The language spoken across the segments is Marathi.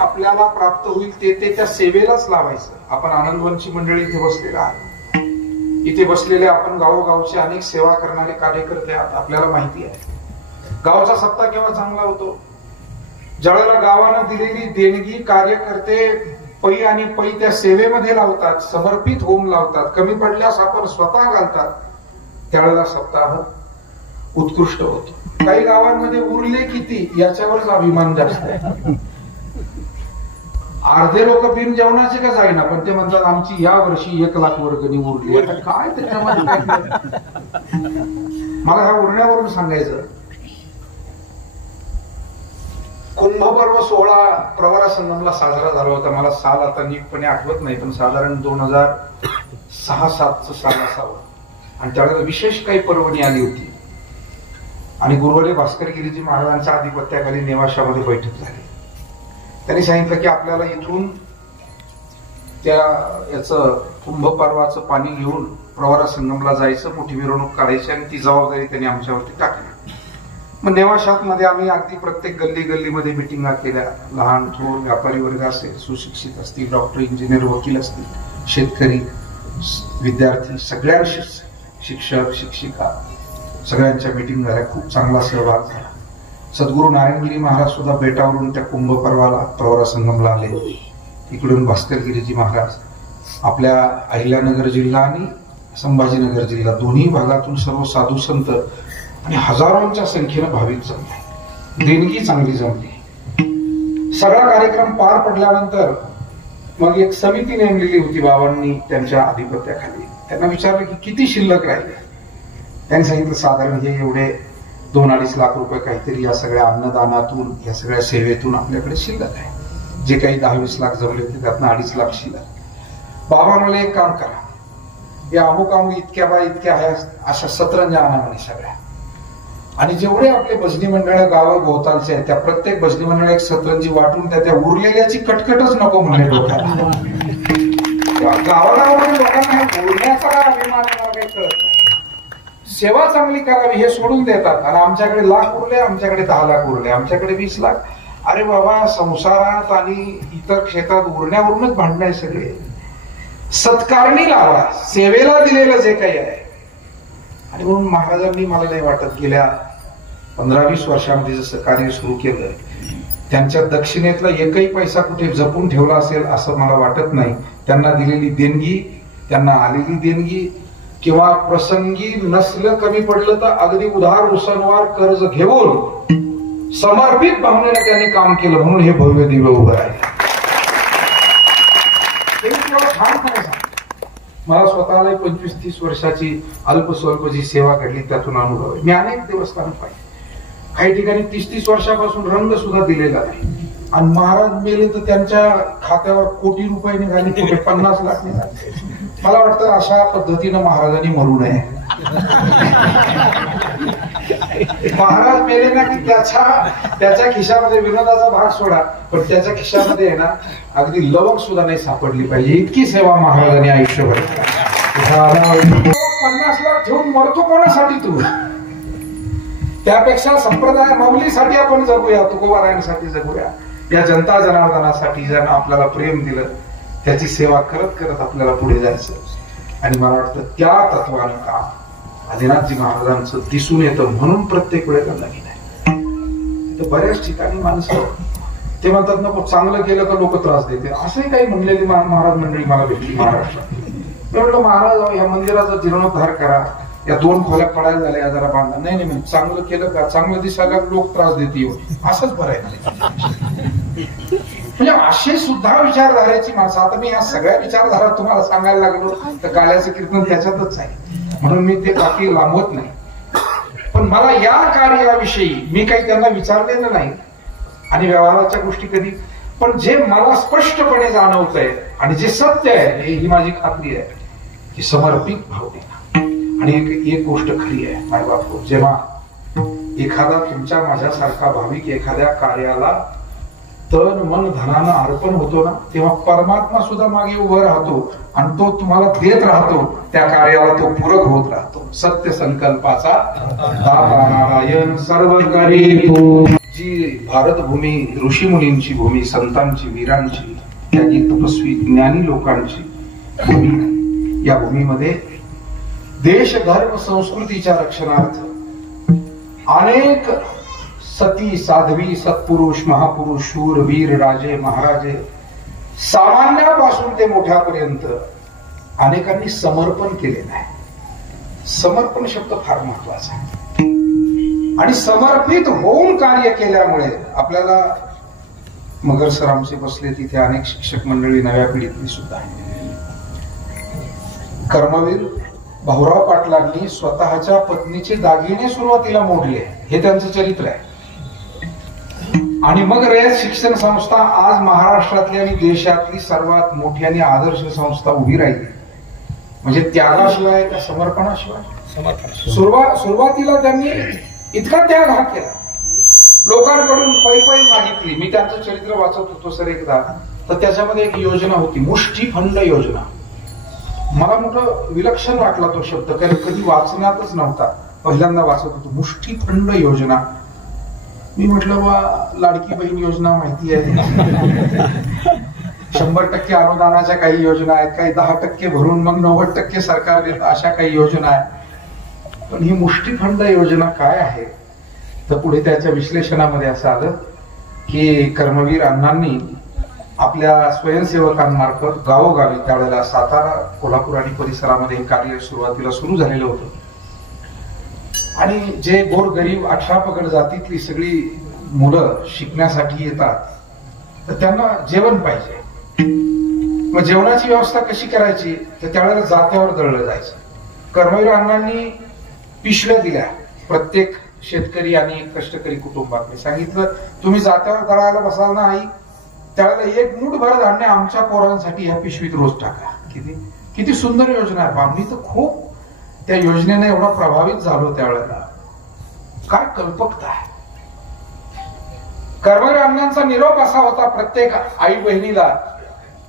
आपल्याला प्राप्त होईल ते त्या सेवेलाच लावायचं. आपण आनंदवनची मंडळी इथे बसलेला आहात, इथे बसलेले आपण गावोगावचे अनेक सेवा करणारे कार्यकर्ते आहात. आपल्याला माहिती आहे गावचा सत्ता केव्हा चांगला होतो, ज्यावेळेला गावानं दिलेली देणगी कार्यकर्ते पै आणि पै त्या सेवेमध्ये लावतात, समर्पित होऊन लावतात, कमी पडल्यास आपण स्वतः घालतात, त्यावेळेला सप्ताह उत्कृष्ट होतो. काही गावांमध्ये उरले किती याच्यावरच अभिमान जास्त आहे. अर्धे लोक बिन जेवणाचे का जाईना, पण ते म्हणतात आमची या वर्षी 1 लाख वर्गणी उरली. काय त्याच्यामध्ये मला ह्या उरण्यावरून सांगायचं, कुंभपर्व 16 प्रवरा संगमला साजरा झाला होता. मला साल आता नीटपणे आठवत नाही, पण साधारण 2006-07 साल असावं. आणि त्यावेळेला विशेष काही पर्वणी आली होती आणि गुरुवारी भास्करगिरीजी महाराजांच्या आधिपत्याखाली नेवाशामध्ये बैठक झाली. त्यांनी सांगितलं की आपल्याला इथून याचं कुंभपर्वाचं पाणी घेऊन प्रवरा संगमला जायचं, मोठी मिरवणूक काढायची आणि ती जबाबदारी त्यांनी आमच्यावरती टाकली. मग नेवाशात मध्ये आम्ही अगदी प्रत्येक गल्लीमध्ये मिटिंगा केल्या. लहान थोर व्यापारी वर्ग असेल, सुशिक्षित असतील, डॉक्टर, इंजिनियर, वकील असतील, शेतकरी, विद्यार्थी, सगळ्यांशी, शिक्षक, शिक्षिका, सगळ्यांच्या मिटिंग झाल्या. खूप चांगला सहभाग झाला. सद्गुरू नारायणगिरी महाराज सुद्धा बेटावरून त्या कुंभपर्वाला प्रवरा संगमला आले. इकडून भास्करगिरीजी महाराज आपल्या अहिल्यानगर जिल्हा आणि संभाजीनगर जिल्हा दोन्ही भागातून सर्व साधू संत आणि हजारोंच्या संख्येनं भाविक जमले. देणगी चांगली जमली. सगळा कार्यक्रम पार पडल्यानंतर मग एक समिती नेमलेली होती बाबांनी त्यांच्या आधिपत्याखाली. त्यांना विचारलं की किती शिल्लक राहिले. त्यांनी सांगितलं साधारण हे एवढे 2-2.5 लाख रुपये काहीतरी या सगळ्या अन्नदानातून, या सगळ्या सेवेतून आपल्याकडे शिल्लक आहे. जे काही 10-20 लाख जमले होते त्यातनं 2.5 लाख शिल्लक. बाबा म्हणाले एक काम करा, या अमुक इतक्या बाय इतक्या आहे अशा सतरंजा आणा म्हणे सगळ्या, आणि जेवढे आपले भजनी मंडळ गावं भोवतालचे आहेत त्या प्रत्येक भजनी मंडळ एक सतरंजी वाटून त्या उरलेल्याची कटकटच नको म्हणे डोक्याला. गावाला लोकांना बोलण्याचा अभिमान काही कळत नाही. सेवा चांगली करावी हे सोडून देतात आणि आमच्याकडे लाख उरले, आमच्याकडे 10 लाख उरले, आमच्याकडे 20 लाख. अरे बाबा, संसारात आणि इतर क्षेत्रात उरण्यावरूनच भांडण आहे सगळे. सत्कारणी लावा, सेवेला दिलेलं जे काही आहे. आणि म्हणून महाराजांनी मला नाही वाटत गेल्या 15-20 वर्षांमध्ये जसं कार्य सुरू केलं, त्यांच्या दक्षिणेतला एकही पैसा कुठे जपून ठेवला असेल असं मला वाटत नाही. त्यांना दिलेली देणगी, त्यांना आलेली देणगी किंवा प्रसंगी नसलं कमी पडलं तर अगदी उधार उसनवार कर्ज घेऊन समर्पित भावनेने त्यांनी काम केलं, म्हणून हे भव्य दिव्य उभं राहिले. मला स्वतःला 25-30 वर्षाची अल्प स्वल्प जी सेवा घडली त्यातून अनुभव आहे. मी अनेक देवस्थान पाहिले, काही ठिकाणी 30-30 वर्षापासून रंग सुद्धा दिलेला नाही. आणि महाराज मेले तर त्यांच्या खात्यावर कोटी रुपये निघाले, कुठे 50 लाख निघाले. मला वाटतं अशा पद्धतीनं महाराजांनी मरू नये. महाराज मेले ना की त्याच्या खिशामध्ये विनोदाचा भाग सोडा, पण त्याच्या खिशामध्ये आहे ना अगदी लवंग सुद्धा नाही सापडली पाहिजे, इतकी सेवा महाराजांनी आयुष्यभर. 50 लाख ठेवून मरतो कोणासाठी तू? त्यापेक्षा संप्रदाय माऊलीसाठी आपण जगूया, तुकोबारायांसाठी जगूया, या जनता जनार्दनासाठी ज्यानं आपल्याला प्रेम दिलं त्याची सेवा करत करत आपल्याला पुढे जायचं. आणि मला वाटतं त्या तत्वानं काम आदिनाथजी महाराजांचं दिसून येतं, म्हणून प्रत्येक वेळेला नवीन आहे. तर बऱ्याच ठिकाणी माणसं ते म्हणतात नको चांगलं केलं का लोक त्रास देते, असंही काही म्हणलेली महाराज मंडळी मला भेटली महाराष्ट्रात. मी म्हटलं महाराज या मंदिराचा जीर्णोद्धार करा, या 2 खोल्या पडायला झाल्या जरा बांधा. नाही नाही, चांगलं केलं का, चांगलं दिसायला लोक त्रास देते, असंच बरं आहे. म्हणजे असे सुद्धा विचारधारेची माणसं. आता मी या सगळ्या विचारधारा तुम्हाला सांगायला लागलो तर काल्याचं कीर्तन त्याच्यातच आहे, म्हणून मी ते बाकी लांबवत नाही. पण मला या कार्याविषयी मी काही त्यांना विचारलेलं नाही आणि व्यवहाराच्या गोष्टी कधी, पण जे मला स्पष्टपणे जाणवतंय आणि जे सत्य आहे ही माझी खात्री आहे की समर्पित भावना. आणि एक गोष्ट खरी आहे माय बापू, जेव्हा एखादा तुमच्या माझ्यासारखा भाविक एखाद्या कार्याला तन मन धनानं अर्पण होतो ना, तेव्हा परमात्मा सुद्धा मागे उभं राहतो आणि तो तुम्हाला देत राहतो, त्या कार्याला तो पूरक होत राहतो. सत्य संकल्पाचा दाता नारायण सर्व करी तू. जी भारतभूमी ऋषीमुनींची भूमी, संतांची, वीरांची, त्यागी तपस्वी ज्ञानी लोकांची भूमी, या भूमीमध्ये देश धर्म संस्कृतीच्या रक्षणार्थ अनेक सती साध्वी सत्पुरुष महापुरुष शूर वीर राजे महाराजे सामान्यापासून ते मोठ्यापर्यंत अनेकांनी समर्पण केलेलं आहे. समर्पण शब्द फार महत्वाचा आहे आणि समर्पित होऊन कार्य केल्यामुळे आपल्याला मगर सर आमचे बसले तिथे अनेक शिक्षक मंडळी नव्या पिढीतली सुद्धा आहे. कर्मवीर भाऊराव पाटलांनी स्वतःच्या पत्नीचे दागिने सुरुवातीला मोडले, हे त्यांचं चरित्र आहे. आणि मग रयत शिक्षण संस्था आज महाराष्ट्रातली आणि देशातली सर्वात मोठी आणि आदर्श संस्था उभी राहिली. म्हणजे त्यागाशिवाय त्या समर्पणाशिवाय सुरुवातीला त्यांनी इतका त्याग हा केला, लोकांकडून पै मागितली. मी त्यांचं चरित्र वाचत होतो सर एकदा, तर त्याच्यामध्ये एक योजना होती, मुष्ठी फंड योजना. मला मोठं विलक्षण वाटला तो शब्द, कारण कधी वाचण्यातच नव्हता, पहिल्यांदा वाचत होतो. मुष्ठी फंड योजना. मी म्हटलं वा लाडकी बहीण योजना माहिती आहे, 100% अनुदानाच्या काही योजना आहेत, काही 10% भरून मग 90% सरकार देतं, अशा काही योजना आहेत. पण ही मुष्ठी फंड योजना काय आहे, तर पुढे त्याच्या विश्लेषणामध्ये असं आलं की कर्मवीर अण्णांनी आपल्या स्वयंसेवकांमार्फत गावोगावी, त्यावेळेला सातारा कोल्हापूर आणि परिसरामध्ये हे कार्य सुरुवातीला सुरू झालेलं होतं. आणि जे गोरगरीब 18 पगड जातीतली सगळी मुलं शिकण्यासाठी येतात, तर त्यांना जेवण पाहिजे. मग जेवणाची व्यवस्था कशी करायची, तर त्यावेळेला जात्यावर दळलं जायचं. कर्मवीर अण्णांनी पिशव्या दिल्या प्रत्येक शेतकरी आणि कष्टकरी कुटुंबात. सांगितलं तुम्ही जात्यावर दळायला बसाल ना आई, त्यावेळेला 1 मूठभर धान्य आमच्या पोरांसाठी ह्या पिशवीत रोज टाका. किती सुंदर योजना आहे. आम्ही तर खूप त्या योजनेने एवढा प्रभावित झालो त्यावेळेला. काय कल्पकता आहे. कर्मवीर अण्णांचा निरोप असा होता प्रत्येक आई बहिणीला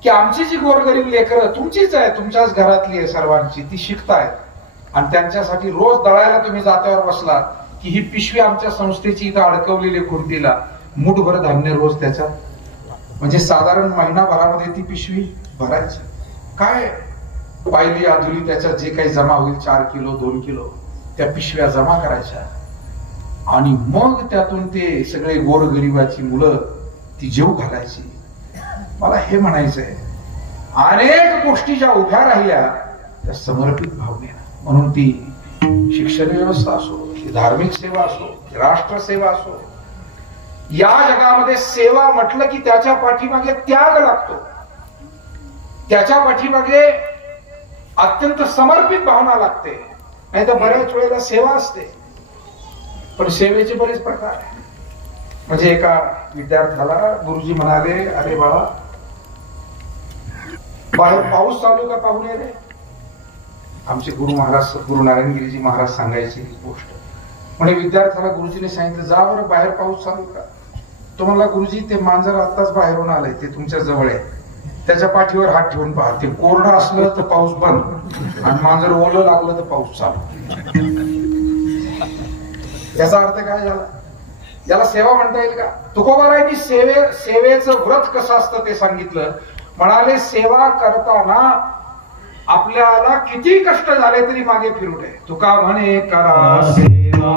की आमची जी गोरगरीब लेकरं तुमचीच आहे, तुमच्याच घरातली आहे सर्वांची, ती शिकतायत आणि त्यांच्यासाठी रोज दळायला तुम्ही जात्यावर बसलात की ही पिशवी आमच्या संस्थेची इथं अडकवलेली खुर्तीला मूठभर धान्य रोज त्याच्या, म्हणजे साधारण महिनाभरामध्ये ती पिशवी भरायची. काय पाहिली अधुली त्याच्यात जे काही जमा होईल 4 किलो 2 किलो त्या पिशव्या जमा करायच्या आणि मग त्यातून ते सगळे गोरगरिबाची मुलं ती जेव घालायची. मला हे म्हणायचंय, अनेक गोष्टी ज्या उभ्या राहिल्या त्या समर्पित भावनेनं. म्हणून ती शिक्षण व्यवस्था असो, की धार्मिक सेवा असो, की राष्ट्रसेवा असो, या जगामध्ये सेवा म्हटलं की त्याच्या पाठीमागे त्याग लागतो, त्याच्या पाठीमागे अत्यंत समर्पित भावना लागते. नाही तर बऱ्याच वेळेला सेवा असते, पण सेवेचे बरेच प्रकार आहे. म्हणजे एका विद्यार्थ्याला गुरुजी म्हणाले, अरे बाळा बाहेर पाऊस चालू का पाहून ये रे. आमचे गुरु महाराज गुरु नारायणगिरीजी महाराज सांगायची गोष्ट. म्हणजे विद्यार्थ्याला गुरुजीने सांगितलं जा बरं बाहेर पाऊस चालू का. तो म्हणला गुरुजी ते मांजर आताच बाहेरून आलंय, ते तुमच्या जवळ आहे, त्याच्या पाठीवर हात ठेवून पहा, ते कोरडं असलं तर पाऊस बंद आणि मांजर ओलं लागलं तर पाऊस चालू. याचा अर्थ काय झाला. याला सेवा म्हणता येईल का. तुकोबारायांनी सेवेचं व्रत कसं असतं ते सांगितलं. म्हणाले सेवा करताना आपल्याला किती कष्ट झाले तरी मागे फिरू नये. तुका म्हणे करा सेवा.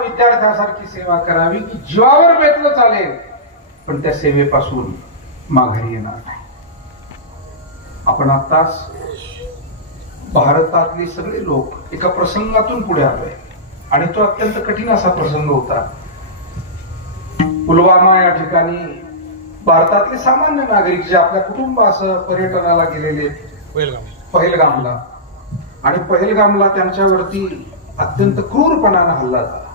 विद्यार्थ्यासारखी सेवा करावी की जीवावर बेतलं चालेल, पण त्या सेवेपासून माघारी येणार नाही. आपण आताच भारतातले सगळे लोक एका प्रसंगातून पुढे आलोय आणि तो अत्यंत कठीण असा प्रसंग होता. पुलवामा या ठिकाणी भारतातले सामान्य नागरिक जे आपल्या कुटुंबासह पर्यटनाला गेलेले पहलगामला, आणि पहलगामला त्यांच्यावरती अत्यंत क्रूरपणाने हल्ला झाला.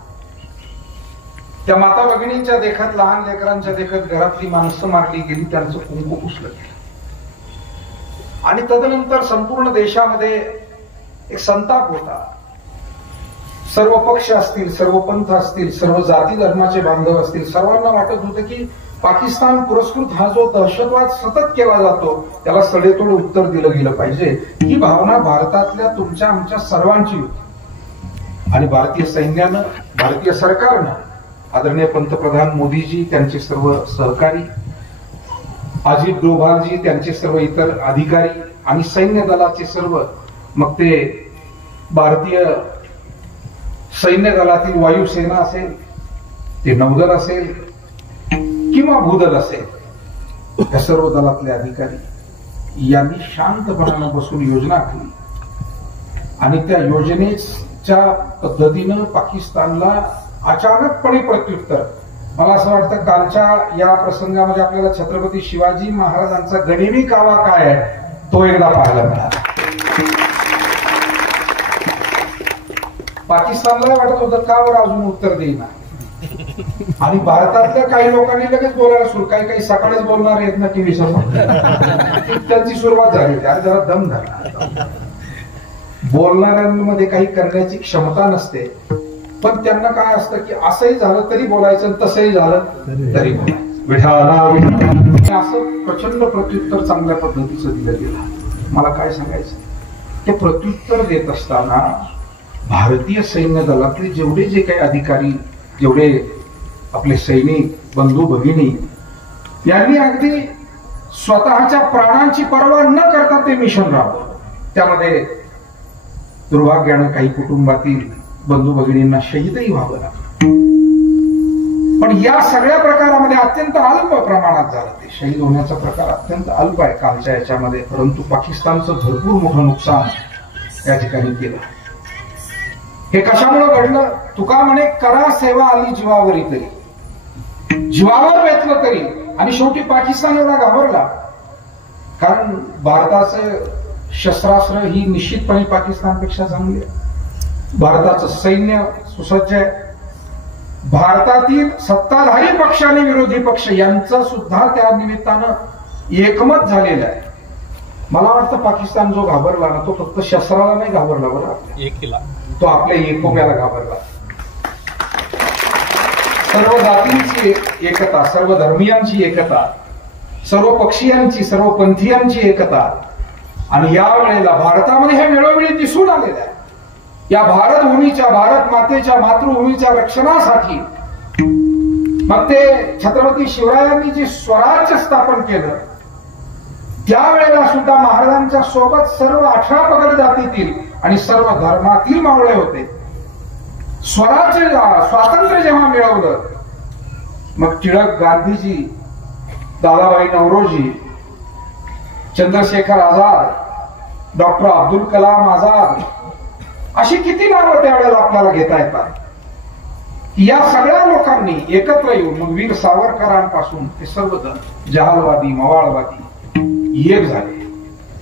त्या माता भगिनींच्या देखत, लहान लेकरांच्या देखत घरातली माणसं मारली गेली, त्यांचं कुंकू पुसलं गेलं. आणि तदनंतर संपूर्ण देशामध्ये एक संताप होता. सर्व पक्ष असतील, सर्व पंथ असतील, सर्व जाती धर्माचे बांधव असतील, सर्वांना वाटत होतं की पाकिस्तान पुरस्कृत हा जो दहशतवाद सतत केला जातो त्याला सडेतोड उत्तर दिलं गेलं पाहिजे. ही भावना भारतातल्या तुमच्या आमच्या सर्वांची होती. आणि भारतीय सैन्यानं, भारतीय सरकारनं, आदरणीय पंतप्रधान मोदीजी, त्यांचे सर्व सहकारी, अजित डोभालजी, त्यांचे सर्व इतर अधिकारी आणि सैन्य दलाचे सर्व, मग ते भारतीय सैन्य दलातील वायुसेना असेल, ते नौदल असेल किंवा भूदल असेल, या सर्व दलातले अधिकारी यांनी शांतपणाने बसून योजना आखली. आणि त्या योजनेच्या पद्धतीनं पाकिस्तानला अचानकपणे प्रत्युत्तर, मला असं वाटतं कालच्या या प्रसंगामध्ये आपल्याला छत्रपती शिवाजी महाराजांचा गनिमी कावा काय आहे तो एकदा पाहायला मिळाला. पाकिस्तानला वाटत होतं का बरं अजून उत्तर देईना, आणि भारतातल्या काही लोकांनी लगेच बोलायला सुरू, काही सकाळीच बोलणार आहेत ना टीव्ही समोर, त्यांची सुरुवात झाली. आणि जरा दम धरला. बोलणाऱ्यांमध्ये काही करण्याची क्षमता नसते, पण त्यांना काय असतं की असंही झालं तरी बोलायचं, तसंही झालं तरी बोलायचं. असं प्रचंड प्रत्युत्तर चांगल्या पद्धतीचं दिलं गेलं. मला काय सांगायचं, ते प्रत्युत्तर देत असताना भारतीय सैन्य दलातले जेवढे जे काही अधिकारी, जेवढे आपले सैनिक बंधू भगिनी, यांनी अगदी स्वतःच्या प्राणांची पर्वा न करता ते मिशन राबवलं. त्यामध्ये दुर्भाग्यानं काही कुटुंबातील बंधू भगिनींना शहीदही व्हावं लागलं. पण या सगळ्या प्रकारामध्ये अत्यंत अल्प प्रमाणात झालं. ते शहीद होण्याचा प्रकार अत्यंत अल्प आहे कालच्या याच्यामध्ये, परंतु पाकिस्तानचं भरपूर मोठं नुकसान या ठिकाणी केलं. हे कशामुळे घडलं? तुका म्हणे करा सेवा आली जीवावरी तरी, जीवावर बेतलं तरी. आणि शेवटी पाकिस्तान एवढा घाबरला, कारण भारताचं शस्त्रास्त्र ही निश्चितपणे पाकिस्तानपेक्षा चांगली आहे. भारताचं सैन्य सुसज्ज आहे. भारतातील सत्ताधारी पक्ष आणि विरोधी पक्ष यांचं सुद्धा त्या निमित्तानं एकमत झालेलं आहे. मला वाटतं पाकिस्तान जो घाबरला ना, तो फक्त शस्त्राला नाही घाबरला बरं, तो आपल्या एकोप्याला घाबरला. सर्व जातींची एकता, सर्व धर्मियांची एकता, सर्व पक्षीयांची, सर्व पंथीयांची एकता. आणि या वेळेला भारतामध्ये हे वेळोवेळी दिसून आलेलं आहे. या भारतभूमीच्या, भारत मातेच्या, मातृभूमीच्या रक्षणासाठी मग ते छत्रपती शिवरायांनी जे स्वराज्य स्थापन केलं, त्यावेळेला सुद्धा महाराजांच्या सोबत सर्व 18 पगड जातीतील आणि सर्व धर्मातील मावळे होते. स्वराज्य, स्वातंत्र्य जेव्हा मिळवलं, मग टिळक, गांधीजी, दादाभाई नौरोजी, चंद्रशेखर आझाद, डॉक्टर अब्दुल कलाम आझाद, अशी किती नावं त्यावेळेला आपल्याला घेता येतात. या सगळ्या लोकांनी एकत्र येऊन मग वीर सावरकरांपासून ते सर्वजण जहालवादी, मवाळवादी एक झाले.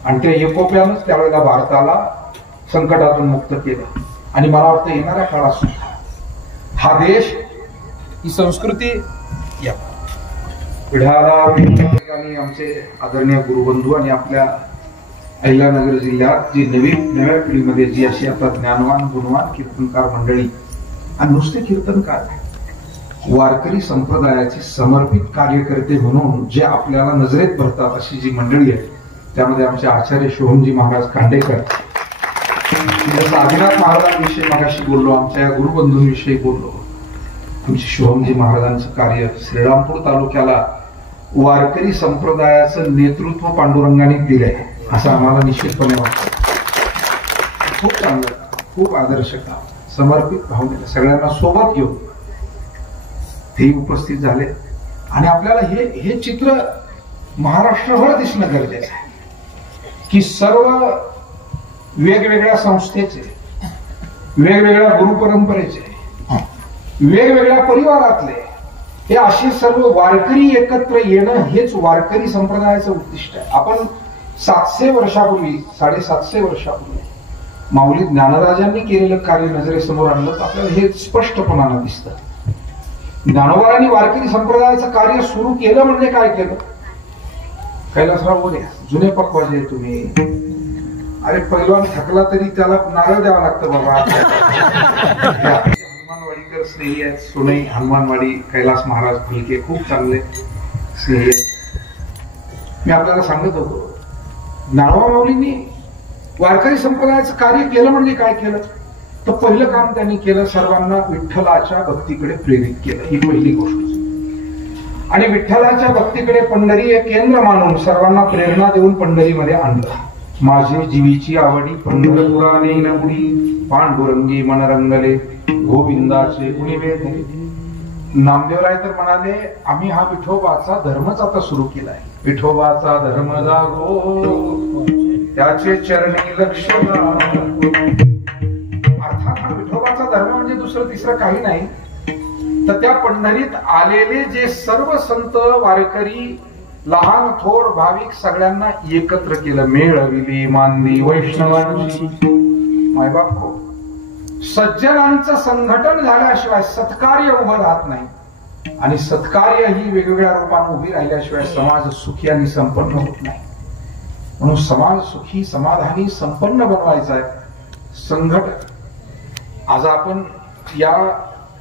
आणि त्या एकोप्यानंच त्यावेळेला भारताला संकटातून मुक्त केलं. आणि मला वाटतं येणाऱ्या काळात सुद्धा हा देश, ही संस्कृती या पिढ्याला आमचे आदरणीय गुरुबंधू आणि आपल्या अहिल्यानगर जिल्ह्यात जी नव्या पिढीमध्ये जी अशी आता ज्ञानवान, गुणवान कीर्तनकार मंडळी, आणि नुसते कीर्तनकार, वारकरी संप्रदायाचे समर्पित कार्यकर्ते म्हणून जे आपल्याला नजरेत भरतात अशी जी मंडळी आहे, त्यामध्ये आमचे आचार्य शोभमजी महाराज खांडेकर, जसं आदिनाथ महाराजांविषयी मगाशी बोललो, आमच्या या गुरुबंधूंविषयी बोललो. आमचे शोभमजी महाराजांचं कार्य श्रीरामपूर तालुक्याला वारकरी संप्रदायाचं नेतृत्व पांडुरंगाने दिलंय असं आम्हाला निश्चितपणे वाटतं. खूप चांगलं, खूप आदर्शता, समर्पित भावनेला सगळ्यांना सोबत घेऊन ते उपस्थित झाले. आणि आपल्याला हे चित्र महाराष्ट्रभर दिसणं गरजेचं आहे की सर्व वेगवेगळ्या संस्थेचे, वेगवेगळ्या गुरुपरंपरेचे, वेगवेगळ्या परिवारातले हे अशी सर्व वारकरी एकत्र येणं हेच वारकरी संप्रदायाचं उद्दिष्ट आहे. आपण 700 वर्षापूर्वी 750 वर्षापूर्वी माऊली ज्ञानराजांनी केलेलं कार्य नजरेसमोर आणलं तर आपल्याला हे स्पष्टपणानं दिसतं. ज्ञानोबांनी वारकरी संप्रदायाचं कार्य सुरू केलं म्हणजे काय केलं? कैलासराव बोले जुने पक्वाजे तुम्ही, अरे पैलवान थकला तरी त्याला नारळ द्यावा लागतं बाबा. हनुमानवाडीकर स्नेही आहेत, सोनई हनुमानवाडी कैलास महाराज फुलके खूप चांगले स्नेही आहेत. मी आपल्याला सांगत होतो ज्ञानोबा माऊलींनी वारकरी संप्रदायाचं कार्य केलं म्हणजे काय केलं तर पहिलं काम त्यांनी केलं, सर्वांना विठ्ठलाच्या भक्तीकडे प्रेरित केलं. ही पहिली गोष्ट. आणि विठ्ठलाच्या भक्तीकडे पंढरी हे केंद्र मानून सर्वांना प्रेरणा देऊन पंढरीमध्ये आणलं. माझे जीवीची आवडी पंढरपुराने नगुडी, पांडुरंगी मनरंगले, गोविंदाचे गुणी वेधले. नामदेवराय तर म्हणाले आम्ही हा विठोबाचा धर्मच आता सुरू केलाय. विठोबाचा धर्म जागो त्याचे चरणी लक्ष. अर्थात हा विठोबाचा धर्म म्हणजे दुसरं तिसरं काही नाही, तर त्या पंढरीत आलेले जे सर्व संत वारकरी लहान थोर भाविक सगळ्यांना एकत्र केलं. मेळविली मानली वैष्णवांची मायबाप हो. सज्जनांचं संघटन झाल्याशिवाय सत्कार्य उभं राहत नाही आणि सत्कार्य ही वेगवेगळ्या रूपाने उभी राहिल्याशिवाय समाज सुखी आणि संपन्न होत नाही. म्हणून समाज सुखी समाधानी संपन्न बनवायचा आहे. संघटन आज आपण या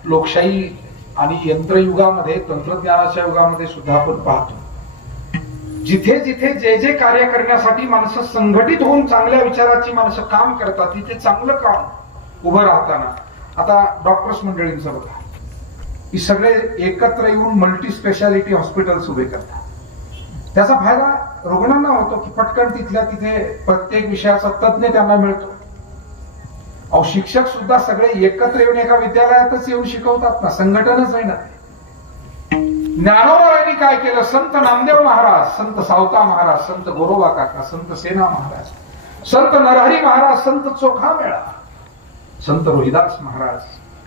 लोकशाही आणि यंत्रयुगामध्ये तंत्रज्ञानाच्या युगामध्ये सुद्धा आपण पाहतो जिथे जिथे जे जे कार्य करण्यासाठी माणसं संघटित होऊन चांगल्या विचाराची माणसं काम करतात तिथे चांगलं काम उभं राहताना आता डॉक्टर्स मंडळींचं बघा, ही सगळे एकत्र येऊन मल्टी स्पेशालिटी हॉस्पिटल्स उभे करतात. त्याचा फायदा रुग्णांना होतो की पटकन तिथल्या तिथे प्रत्येक विषयाचा तज्ञ त्यांना मिळतो. अहो शिक्षक सुद्धा सगळे एकत्र येऊन एका विद्यालयातच येऊन शिकवतात ना, संघटनच आहे ना. ज्ञानोबांनी काय केलं? संत नामदेव महाराज, संत सावता महाराज, संत गोरोबा काका, संत सेना महाराज, संत नरहरी महाराज, संत चोखा मेळा, संत रोहिदास महाराज,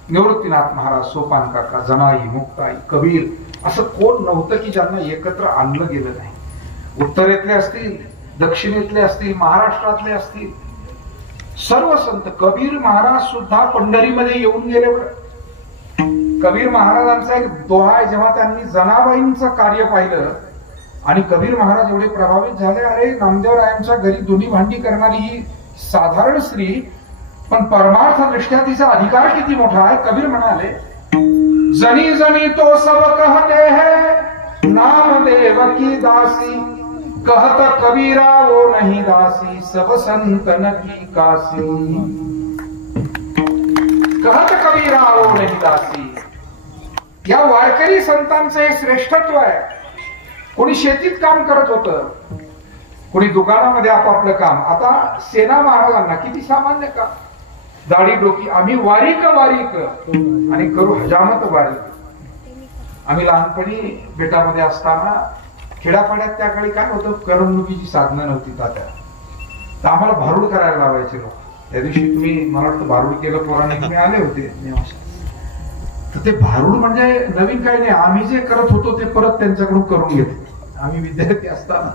निवृत्तीनाथ महाराज, सोपान काका, जनाई, मुक्ताई, कबीर, असं कोण नव्हतं की ज्यांना एकत्र आणलं गेलं नाही. उत्तरेतले असतील, दक्षिणेतले असतील, महाराष्ट्रातले असतील, सर्व संत. कबीर महाराज सुद्धा पंढरीमध्ये येऊन गेले. कबीर महाराजांचा एक दोहा आहे, जेव्हा त्यांनी जनाबाईंचं कार्य पाहिलं आणि कबीर महाराज एवढे प्रभावित झाले, अरे नामदेवरायांच्या घरी धुनी भांडी करणारी ही साधारण स्त्री, पण परमार्थ दृष्ट्या तिचा अधिकार किती मोठा आहे. कबीर म्हणाले जनी जनी तो सब कहते है नामदेव की दासी, कहत कबीरा वो नहीं दासी, सब संतन की काशी. कहत कबीरा वो नहीं दासी. या वारकरी संतांचं हे श्रेष्ठत्व आहे. कोणी शेतीत काम करत होतं, कोणी दुकानामध्ये आपापलं काम. आता सेना महाराजांना किती सामान्य काम, दाढी डोकी, आम्ही वारीक वारीक आणि करू हजामत वारी. आम्ही लहानपणी बेटामध्ये असताना खेड्यापाड्यात त्या काळी काय होतं, करमणुकीची साधनं नव्हती तात्या, तर आम्हाला भारूड करायला लावायचे लोक. त्या दिवशी तुम्ही मला वाटतं भारूड केलं पोराने, तुम्ही आले होते. तर ते भारूड म्हणजे नवीन काही नाही, आम्ही जे करत होतो ते परत त्यांच्याकडून करून घेतो. आम्ही विद्यार्थी असताना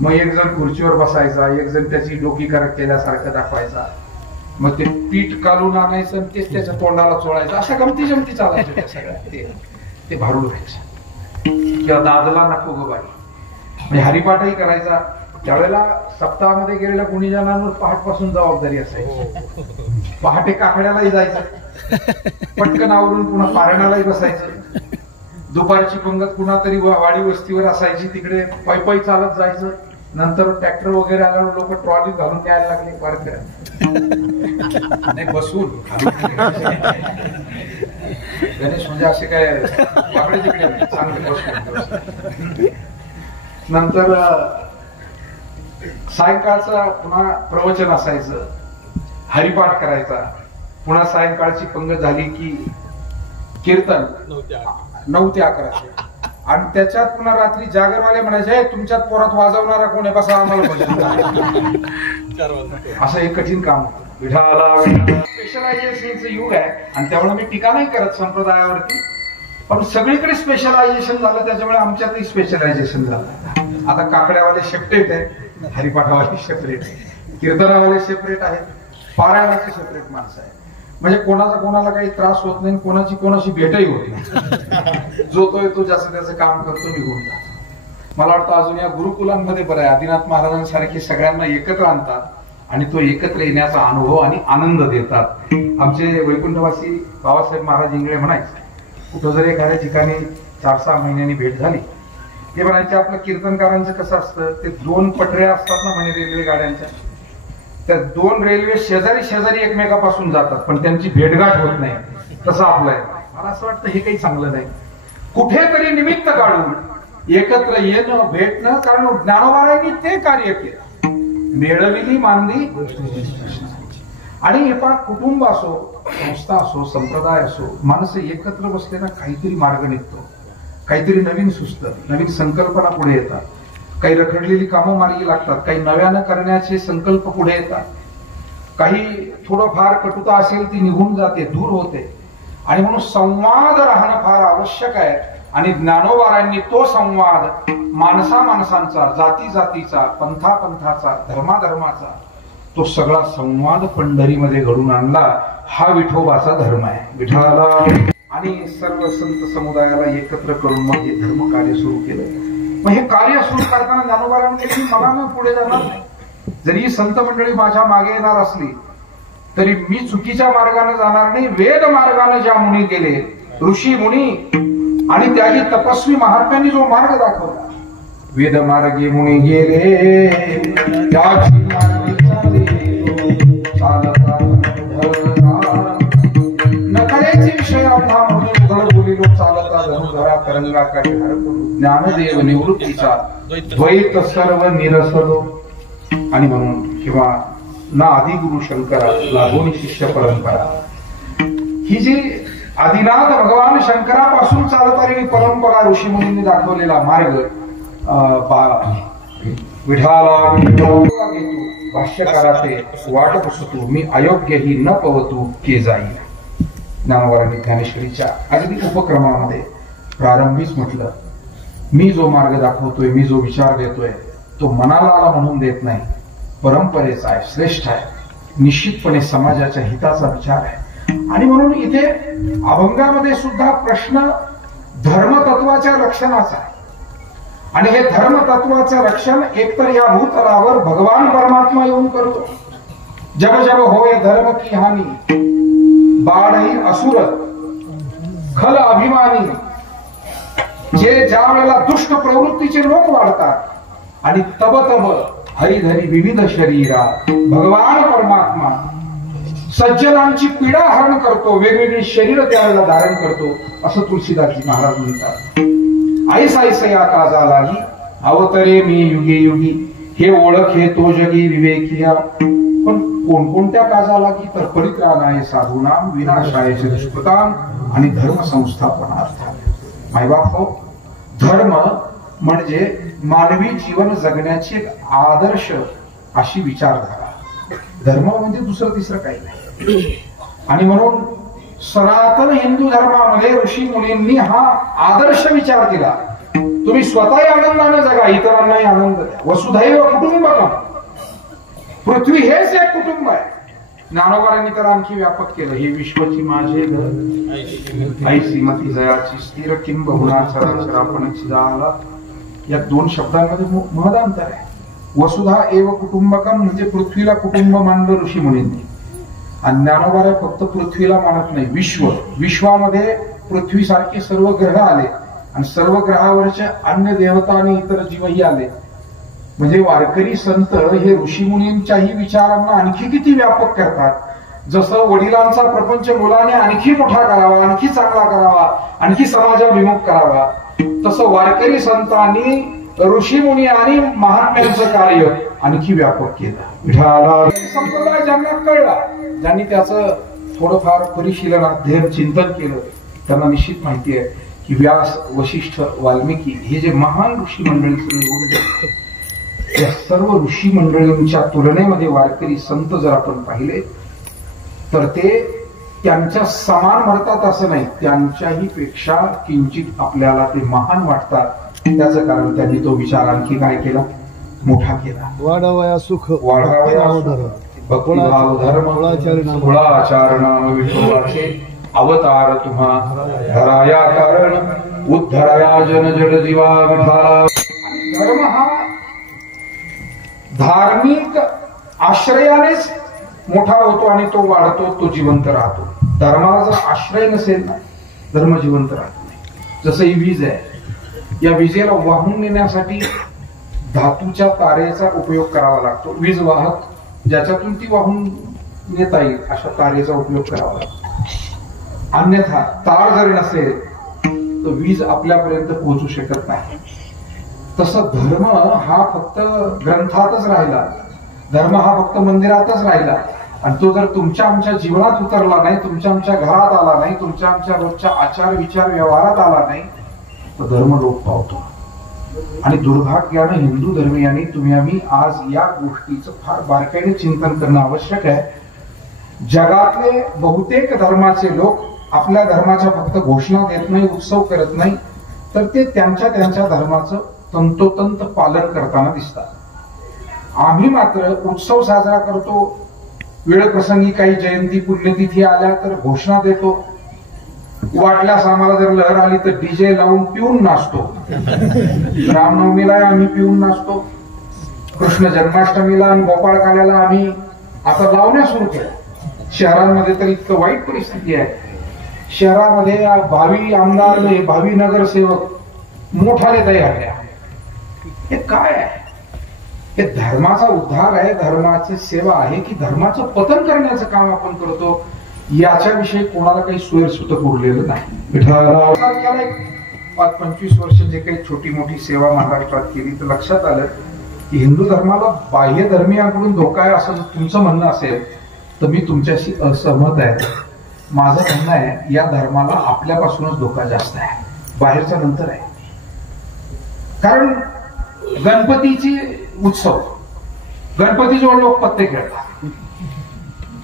मग एक जण खुर्चीवर बसायचा, एक जण त्याची डोकी करत केल्यासारखं दाखवायचा, मग ते पीठ काढून आणायचं तेच त्याच्या तोंडाला चोळायचं. अशा गमती जमती चालायच्या सगळ्या. ते भारूड व्हायचं. किंवा दादला नको ग बाई म्हणजे हरिपाठही करायचा. त्यावेळेला सप्ताहामध्ये गेलेल्या गुणीजनांवर पहाटपासून जबाबदारी असायची. पहाटे काकड्यालाही जायचं, पटकन आवरून पुन्हा पारण्यालाही बसायचं. दुपारची पंगत पुन्हा तरी वाडी वस्तीवर असायची, तिकडे पायी पायी चालत जायचं. नंतर ट्रॅक्टर वगैरे आल्यावर लोक ट्रॉली घालून द्यायला लागले वारकऱ्या, नाही बसून. गणेश म्हणजे असे काय वाकडे तिकडे नाही, चांगले बसून. नंतर सायंकाळचं पुन्हा प्रवचन असायचं, हरिपाठ करायचा. पुन्हा सायंकाळची पंगत झाली की कीर्तन 9 ते 11. आणि त्याच्यात पुन्हा रात्री जागरवाले म्हणायचे तुमच्यात पोरात वाजवणारा कोण आहे बसा आम्हाला भजन. असं एक कठीण काम होतं. विठाला स्पेशलायझेशनचं युग आहे आणि त्यामुळे मी टीका नाही करत संप्रदायावरती. पण सगळीकडे स्पेशलायझेशन झालं, त्याच्यामुळे आमच्यातही स्पेशलायझेशन झालं. आता काकड्यावाले सेपरेट आहेत, हरिपाठावाले सेपरेट आहे, कीर्तनावाले सेपरेट आहेत, पारायणाचे सेपरेट माणसं आहे. म्हणजे कोणाचा कोणाला काही त्रास होत नाही, कोणाची कोणाशी भेटही होत नाही. जो तो येतो, ज्याचं त्याचं काम करतो, निघून जातो. मला वाटतं अजून या गुरुकुलांमध्ये बरं आहे, आदिनाथ महाराजांसारखे सगळ्यांना एकत्र आणतात आणि तो एकत्र येण्याचा अनुभव आणि आनंद देतात. आमचे वैकुंठवासी बाबासाहेब महाराज इंगळे म्हणायचे, कुठं जर एखाद्या ठिकाणी 4-6 महिन्यांनी भेट झाली, ते म्हणायचे आपलं कीर्तनकारांचं कसं असतं, ते 2 पटऱ्या असतात ना म्हणे रेल्वे गाड्यांच्या, त्या 2 रेल्वे शेजारी शेजारी एकमेकापासून जातात, पण त्यांची भेटगाठ होत नाही. तसं आपलं आहे. मला असं वाटतं हे काही चांगलं नाही. कुठेतरी निमित्त काढून एकत्र येणं, भेटणं, कारण ज्ञानोबांनी ते कार्य केलं. मिळविली मानली आणि हे पहा, कुटुंब असो, संस्था असो, संप्रदाय असो, माणसं एकत्र बसले ना काहीतरी मार्ग निघतो, काहीतरी नवीन सुचतं, नवीन संकल्पना पुढे येतात, काही रखडलेली कामं मार्गी लागतात, काही नव्यानं करण्याचे संकल्प पुढे येतात, काही थोडंफार कटुता असेल ती निघून जाते, दूर होते. आणि म्हणून संवाद राहणं फार आवश्यक आहे. आणि ज्ञानोबांनी तो संवाद माणसा माणसांचा, जाती जातीचा, पंथा पंथाचा, धर्माधर्माचा, तो सगळा संवाद पंढरीमध्ये घडून आणला. हा विठोबाचा धर्म आहे. विठ्ठलाला आणि सर्व संत समुदायाला एकत्र करून मग हे धर्म कार्य सुरू केलं. मग हे कार्य सुरू करताना ज्ञानोबांनी म्हटलं, मला ना पुढे जाणार नाही. जरी संत मंडळी माझ्या मागे येणार असली तरी मी चुकीच्या मार्गाने जाणार नाही. वेद मार्गाने ज्या मुनी गेले, ऋषी मुनी आणि त्याही तपस्वी महात्म्यांनी जो मार्ग दाखवला, वेद मार्गे मुनी गेले, त्याची मार्गे चालता नकळेचे विषय आम्हा मुनी उघड बोलिलो, चालता धनुधरा करंगा काही हरपलो, ज्ञानदेव निवृत्तीचा द्वैत सर्व निरसलो. आणि म्हणून किंवा ना आदि गुरु शंकरा लागून शिष्य परंपरा, ही जी आदिनाथ भगवान शंकरापासून चालत आलेली परंपरा, ऋषी मुनींनी दाखवलेला मार्ग, विठाला घेतो भाष्यकाराते वाट पुसतो, मी अयोग्यही न पवतू के जाई. ज्ञानोबांनी ज्ञानेश्वरीच्या अगदी उपक्रमामध्ये प्रारंभीच म्हटलं, मी जो मार्ग दाखवतोय, मी जो विचार देतोय, तो मनाला आला म्हणून देत नाही, परंपरेचा आहे, श्रेष्ठ आहे, निश्चितपणे समाजाच्या हिताचा विचार आहे. आणि म्हणून इथे अभंगामध्ये सुद्धा प्रश्न धर्मतत्वाच्या रक्षणाचा आहे. आणि हे धर्मतत्वाचं रक्षण एकतर या भूतलावर भगवान परमात्मा येऊन करतो. जब जब होय धर्म की हानी, बाळही असुर खल अभिमानी. जे ज्या वेळेला दुष्ट प्रवृत्तीचे लोक वाढतात आणि तब तब हरिधरी विविध शरीरा, भगवान परमात्मा सज्जनांची पीडा हरण करतो, वेगवेगळी शरीर त्यावेळेला धारण करतो, असं तुलसीदासजी महाराज म्हणतात. ऐसा ऐसया काजा लागी अवतरे मी युगे युगी, हे ओळख हे तो जगी विवेकिया. पण कोणकोणत्या काजा लागी, तर परित्राणाय साधूनाम, विनाशाय दुष्कृताम आणि धर्म संस्थापनार्थ. मायबाप हो, धर्म म्हणजे मानवी जीवन जगण्याची एक आदर्श अशी विचारधारा. धर्म म्हणजे दुसरं तिसरं काही नाही. आणि म्हणून सनातन हिंदू धर्मामध्ये ऋषी मुनींनी हा आदर्श विचार दिला. तुम्ही स्वतःही आनंदाने जगा, इतरांनाही आनंद द्या. वसुधैव कुटुंबकम, पृथ्वी हेच एक कुटुंब आहे. ज्ञानोबांनी तर आणखी व्यापक केलं, हे विश्वची माझे घर, ऐसी मती जयाची स्थिर किंबहुना चराचरापणाची झाला. या 2 शब्दांमध्ये महदांतर आहे. वसुधा एव कुटुंबकम म्हणजे पृथ्वीला कुटुंब मानलं ऋषी मुनींनी. आणि ज्ञानोबा फक्त पृथ्वीला मानत नाही, विश्वामध्ये पृथ्वीसारखे सर्व ग्रह आले आणि सर्व ग्रहावरचे अन्य देवता आणि इतर जीवही आले. म्हणजे वारकरी संत हे ऋषी मुनींच्याही विचारांना आणखी किती व्यापक करतात. जसं वडिलांचा प्रपंच मुलाने आणखी मोठा करावा, आणखी चांगला करावा, आणखी समाजाभिमुख करावा, तसं वारकरी संतांनी ऋषी मुनी आणि महात्म्यांचं कार्य आणखी व्यापक केलं. विठाला संप्रदाय ज्यांना कळला, ज्यांनी त्याचं थोडंफार परिशीलन अध्ययन चिंतन केलं, त्यांना निश्चित माहिती आहे की व्यास, वशिष्ठ, वाल्मिकी हे जे महान ऋषी मंडळी, या सर्व ऋषी मंडळींच्या तुलनेमध्ये वारकरी संत जर आपण पाहिले तर ते त्यांच्या समान म्हणतात असं नाही, त्यांच्याही पेक्षा किंचित आपल्याला ते महान वाटतात. त्याचं कारण त्यांनी तो विचार आणखी काय केला, मोठा केला. वाढावया सुख भक्तिभाव धर्म कुळाचरण विठोबाचे अवतार तुम्हा धराया कारण उद्धराया जन जड जीवा विठाला. धर्म हा धार्मिक आश्रयानेच मोठा होतो आणि तो वाढतो, तो जिवंत राहतो. धर्माला जर आश्रय नसेल ना, धर्म जिवंत राहतो नाही. जसं ही वीज आहे, या विजेला वाहून नेण्यासाठी धातूच्या तारेचा उपयोग करावा लागतो. वीज वाहक ज्याच्यातून ती वाहून नेता येईल अशा तारेचा उपयोग करावा लागतो. अन्यथा तार जर नसेल तर वीज आपल्यापर्यंत पोहोचू शकत नाही. तसं धर्म हा फक्त ग्रंथातच राहिला, धर्म हा फक्त मंदिरातच राहिला आणि तो जर तुमच्या आमच्या जीवनात उतरला नाही, तुमच्या आमच्या घरात आला नाही, तुमच्या आमच्या रोजच्या आचार विचार व्यवहारात आला नाही, तर धर्म लोप पावतो. आणि दुर्भाग्याने हिंदू धर्मियांनी तुम्ही आम्ही आज या गोष्टीचं फार बारकाईने चिंतन करणं आवश्यक आहे. जगातले बहुतेक धर्माचे लोक आपल्या धर्माच्या फक्त घोषणा देत नाही, उत्सव करत नाही, तर ते त्यांच्या त्यांच्या धर्माचं तंतोतंत पालन करताना दिसतात. आम्ही मात्र उत्सव साजरा करतो, वेळ प्रसंगी काही जयंती पुण्यतिथी आल्या तर घोषणा देतो, वाटल्यास आम्हाला जर लहर आली तर डीजे लावून पिऊन नाचतो. रामनवमीला आम्ही पिऊन नाचतो, कृष्ण जन्माष्टमीला आणि गोपाळकाल्याला आम्ही आता लावण्या सुरू केल्या. शहरांमध्ये तर इतकं वाईट परिस्थिती आहे. शहरामध्ये भावी आमदार भावी नगरसेवक मोठाले तयार. हे काय आहे? हे धर्माचा उद्धार आहे, धर्माची सेवा आहे की धर्माचं पतन करण्याचं काम आपण करतो, याच्याविषयी कोणाला काही सोयरसुद्धा उरलेलं नाही. 5-25 वर्ष जे काही छोटी मोठी सेवा महाराष्ट्रात केली तर लक्षात आलं की हिंदू धर्माला बाह्य धर्मीयांकडून धोका आहे असं तुमचं म्हणणं असेल तर मी तुमच्याशी असहमत आहे. माझं म्हणणं आहे या धर्माला आपल्यापासूनच धोका जास्त आहे, बाहेरच्या नंतर आहे. कारण गणपतीची उत्सव, गणपतीजवळ लोक पत्ते खेळतात,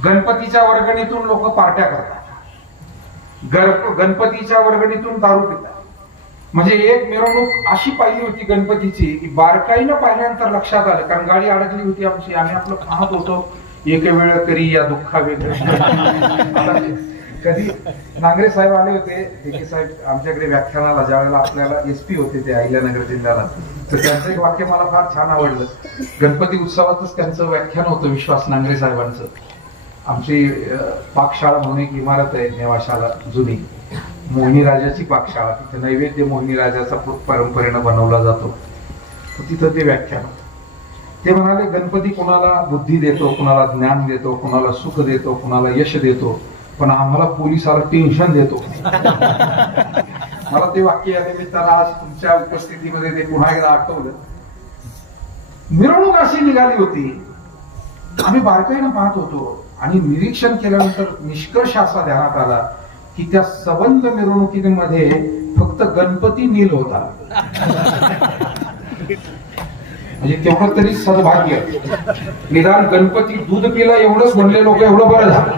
गणपतीच्या वर्गणीतून लोक पार्ट्या करतात, गणपतीच्या वर्गणीतून दारू पितात. म्हणजे एक मिरवणूक अशी पाहिली होती गणपतीची की बारकाईनं पाहिल्यानंतर लक्षात आलं, कारण गाडी अडकली होती आमची, आम्ही आपलं पाहत होतो, एक वेळ करी या दुःखा वेगळं. कधी नांगरे साहेब आले होते, एके साहेब आमच्याकडे व्याख्यानाला, ज्या वेळेला आपल्याला एसपी होते ते अहिल्यानगर जिल्ह्याला, तर त्यांचं एक वाक्य मला फार छान आवडलं. गणपती उत्सवातच त्यांचं व्याख्यान होतं, विश्वास नांगरे साहेबांचं. आमची पाकशाळा म्हणून एक इमारत आहे नेवाशाला जुनी, मोहिनी राजाची पाकशाळा. तिथे नैवेद्य मोहिनी राजाचा परंपरेनं बनवला जातो. तिथं ते व्याख्यान होतं. ते म्हणाले गणपती कोणाला बुद्धी देतो, कोणाला ज्ञान देतो, कोणाला सुख देतो, कोणाला यश देतो, पण आम्हाला पोलिसाला टेन्शन देतो. मला ते वाक्य या निमित्तानं आज तुमच्या उपस्थितीमध्ये ते पुन्हा एकदा आठवलं. मिरवणूक अशी निघाली होती, आम्ही बारकाईनं पाहत होतो आणि निरीक्षण केल्यानंतर निष्कर्ष असा ध्यानात आला की त्या सबंध मिरवणुकीमध्ये फक्त गणपती नील होता. म्हणजे तेवढं तरी सद्भाग्य, निदान गणपती दूध पिला एवढंच म्हणले लोक, एवढं बरं झालं.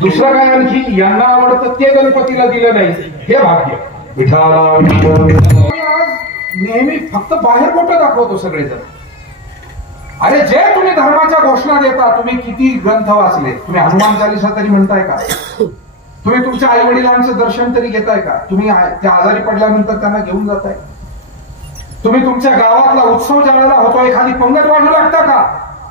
दुसरं काय आणखी यांना आवडतं ते गणपतीला दिलं नाही, हे भाग्य. आज नेहमी फक्त बाहेर बोटं दाखवतो सगळेजण. अरे जे तुम्ही धर्माच्या घोषणा देता, तुम्ही किती ग्रंथ वाचले, तुम्ही हनुमान चालीसा तरी म्हणताय का? तुम्ही तुमच्या आई वडिलांचं दर्शन तरी घेताय का? तुम्ही त्या आजारी पडल्यानंतर त्यांना घेऊन जाताय? तुम्ही तुमच्या गावातला उत्सव ज्यावेळेला होतो एखादी पंगत वाढू लागता का?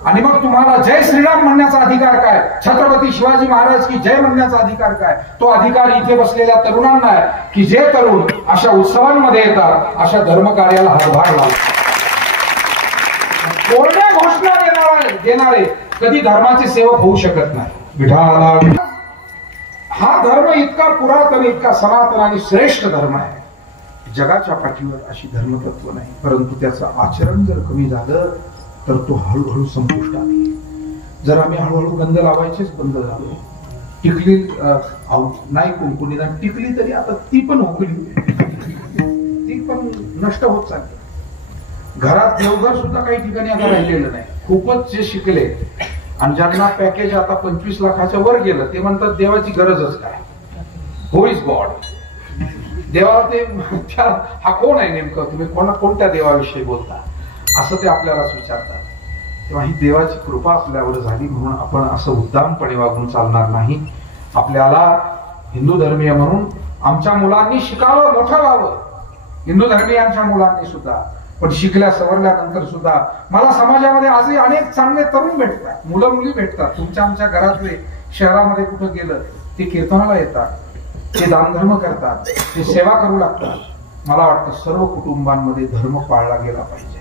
आणि मग तुम्हाला जय श्रीराम म्हणण्याचा अधिकार काय, छत्रपती शिवाजी महाराज की जय म्हणण्याचा अधिकार काय? तो अधिकार इथे बसलेल्या तरुणांना आहे की जे तरुण अशा उत्सवांमध्ये येतात, अशा धर्मकार्याला हातभार लावतात. कोरड्या घोषणा देणारे कधी धर्माचे सेवक होऊ शकत नाही. हा धर्म इतका पुरातन, इतका सनातन आणि श्रेष्ठ धर्म आहे. जगाच्या पाठीवर अशी धर्मतत्व नाही, परंतु त्याचं आचरण जर कमी झालं तर तो हळूहळू संपुष्टात येईल. जर आम्ही हळूहळू गंध लावायचेच बंद झालो, टिकली नाही कुंकुनी टिकली तरी आता ती पण उकली, ती पण नष्ट होत चालली. घरात देवघर सुद्धा काही ठिकाणी आता राहिलेलं नाही. खूपच जे शिकले आणि ज्यांना पॅकेज आता 25 लाखाच्या वर गेलं ते म्हणतात देवाची गरजच काय, हु इज गॉड, देवा ते हा कोण आहे नेमकं, तुम्ही कोणत्या देवाविषयी बोलता, असं ते आपल्यालाच विचारतात. तेव्हा ही देवाची कृपा आपल्यावर झाली म्हणून आपण असं उद्दामपणे वागून चालणार नाही. आपल्याला हिंदू धर्मीय म्हणून आमच्या मुलांनी शिकावं, मोठं व्हावं, हिंदू धर्मीयांच्या मुलांनी सुद्धा. पण शिकल्या सवरल्यानंतर सुद्धा मला समाजामध्ये आजही अनेक चांगले तरुण भेटतात, मुलं मुली भेटतात. तुमच्या आमच्या घरातले शहरामध्ये कुठं गेलं ते कीर्तनाला येतात, ते दानधर्म करतात, ते सेवा करू लागतात. मला वाटतं सर्व कुटुंबांमध्ये धर्म पाळला गेला पाहिजे,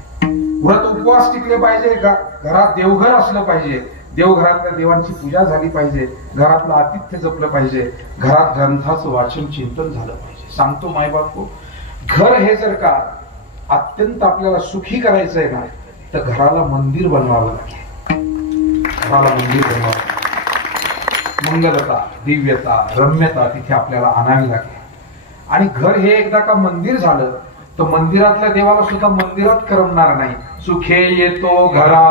व्रत उपवास टिकले पाहिजे, घरात देवघर असलं पाहिजे, देवघरातल्या देवांची पूजा झाली पाहिजे, घरातलं आतिथ्य जपलं पाहिजे, घरात ग्रंथाचं वाचन चिंतन झालं पाहिजे. सांगतो मायबापू, घर हे जर का अत्यंत आपल्याला सुखी करायचंय ना तर घराला मंदिर बनवावं लागेल, घराला मंदिर बनवावं लागेल. मंगलता, दिव्यता, रम्यता तिथे आपल्याला आणावी लागेल. आणि घर हे एकदा का मंदिर झालं तर मंदिरातल्या देवाला सुद्धा मंदिरात करमणार नाही. सुखे येतो घरा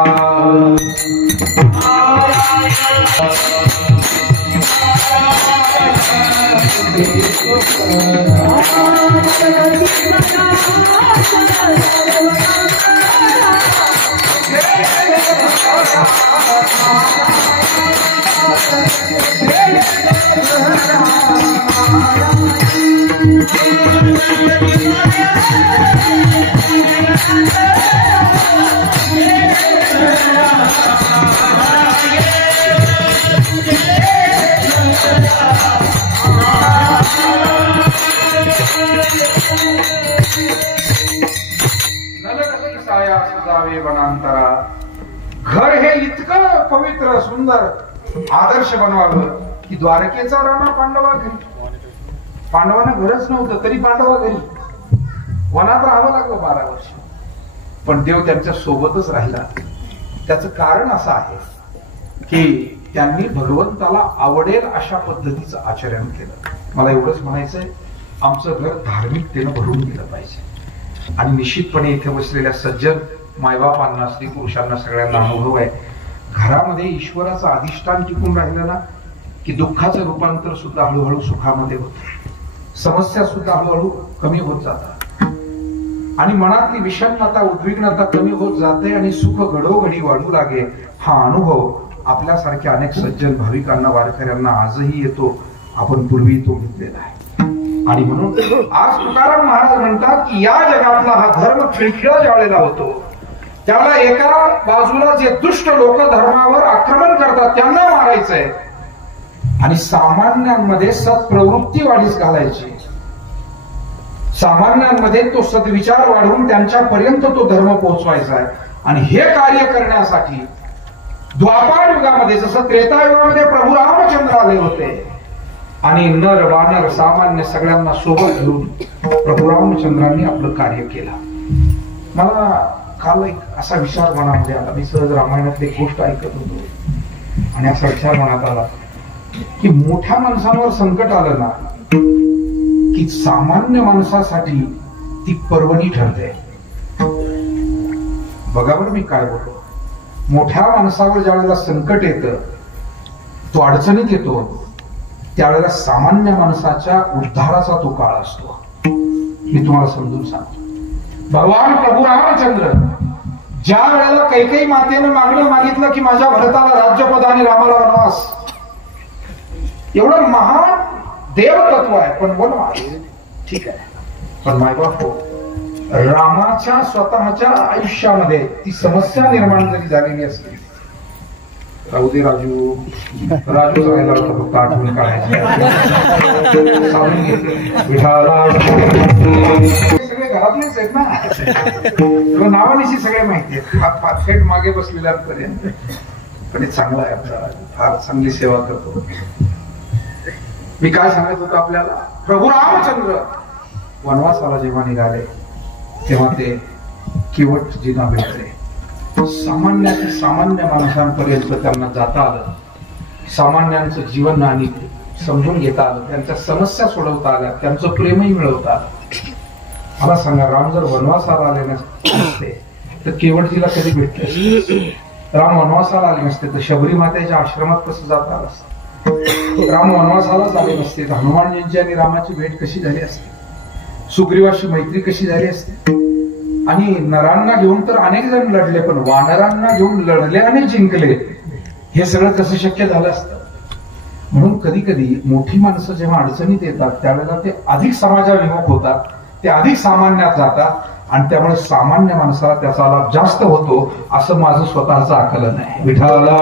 वनांतरा. घर हे इतकं पवित्र सुंदर आदर्श बनवावं की द्वारकेचा राणा पांडवा घरी, पांडवांना घरच नव्हतं तरी पांडवा घरी, वनात राहावं लागलं 12 वर्ष, पण देव त्यांच्या सोबतच राहिला. त्याचं कारण असं आहे की त्यांनी भगवंताला आवडेल अशा पद्धतीचं आचरण केलं. मला एवढंच म्हणायचंय, आमचं घर धार्मिकतेनं भरून गेलं पाहिजे. आणि निश्चितपणे इथे बसलेल्या सज्जन मायबापांना, स्त्री पुरुषांना सगळ्यांना अनुभव आहे, घरामध्ये ईश्वराचं अधिष्ठान टिकून राहिलं ना की दुःखाचं रूपांतर सुद्धा हळूहळू सुखामध्ये होतं, समस्या सुद्धा हळूहळू कमी होत जातात, आणि मनातली विषण्णता, उद्विग्नता कमी होत जाते आणि सुख घडोघडी वाढू लागे. हा अनुभव आपल्यासारख्या अनेक सज्जन भाविकांना, वारकऱ्यांना आजही येतो. आपण पूर्वी तो घेतलेला आहे. आणि म्हणून आज तुकाराम महाराज म्हणतात की या जगातला हा धर्म खिळखिळा ज्यावेळेला होतो त्याला एका बाजूला जे दुष्ट लोक धर्मावर आक्रमण करतात त्यांना मारायचंय आणि सामान्यांमध्ये सत्प्रवृत्ती वाढीस घालायची, सामान्यांमध्ये तो सद्विचार वाढवून त्यांच्यापर्यंत तो धर्म पोहोचवायचा आहे. आणि हे कार्य करण्यासाठी द्वापार युगामध्ये जसं त्रेतायुगामध्ये प्रभू रामचंद्र आले होते आणि नर वानर सामान्य सगळ्यांना सोबत घेऊन प्रभू रामचंद्रांनी आपलं कार्य केलं. मला काल एक असा विचार मनामध्ये आला, मी सहज रामायणातली गोष्ट ऐकत होतो आणि असा विचार मनात आला की मोठ्या माणसांवर संकट आलं ना की सामान्य माणसासाठी ती पर्वणी ठरते. बघा बरं मी काय बोलतो, मोठ्या माणसावर ज्या वेळेला संकट येतं, तो अडचणीत येतो, त्यावेळेला सामान्य माणसाच्या उद्धाराचा तो काळ असतो. मी तुम्हाला समजून सांगतो. भगवान प्रभू रामचंद्र ज्या वेळेला कैकेयी मातेनं मागणं मागितलं की माझ्या भरताला राज्यपद आणि रामाला वनवास, एवढं महान देवतत्व आहे, पण वनवास ठीक आहे. पण मायबाप हो, रामाच्या स्वतःच्या आयुष्यामध्ये ती समस्या निर्माण जरी झालेली असली, राहू दे राजू, राजू जायला फक्त आठवण काढायची, सगळे घरातलेच आहेत ना, नावानिशी सगळे माहिती आहेत, थेट मागे बसलेल्यांपर्यंत. पण चांगला आहे आपला, फार चांगली सेवा करतो. मी काय सांगत होतो आपल्याला, प्रभू रामचंद्र वनवासाला जेव्हा निघाले तेव्हा ते किवट जिना भेटले. सामान्य माणसांपर्यंत त्यांना जाता आलं, सामान्यांचं जीवन आणि समजून घेता आलं, त्यांच्या समस्या सोडवता आल्या, त्यांचं प्रेमही मिळवता आलं. मला सांगा, राम जर वनवासाला आले नसते तर केवटजीला कधी भेटले? राम वनवासाला आले नसते तर शबरी मातेच्या आश्रमात कसं जात आलं असतं? राम वनवासालाच आले नसते तर हनुमानजींची आणि रामाची भेट कशी झाली असते? सुग्रीवाशी मैत्री कशी झाली असते? आणि नरांना घेऊन तर अनेक जण लढले, पण वानरांना घेऊन लढले आणि जिंकले, हे सगळं कसं शक्य झालं असतं? म्हणून कधी कधी मोठी माणसं जेव्हा अडचणीत येतात त्यावेळेला ते अधिक समाजाभिमुख होतात, ते अधिक सामान्यात जातात आणि त्यामुळे सामान्य माणसाला त्याचा लाभ जास्त होतो, असं माझं स्वतःचं आकलन आहे. विठाला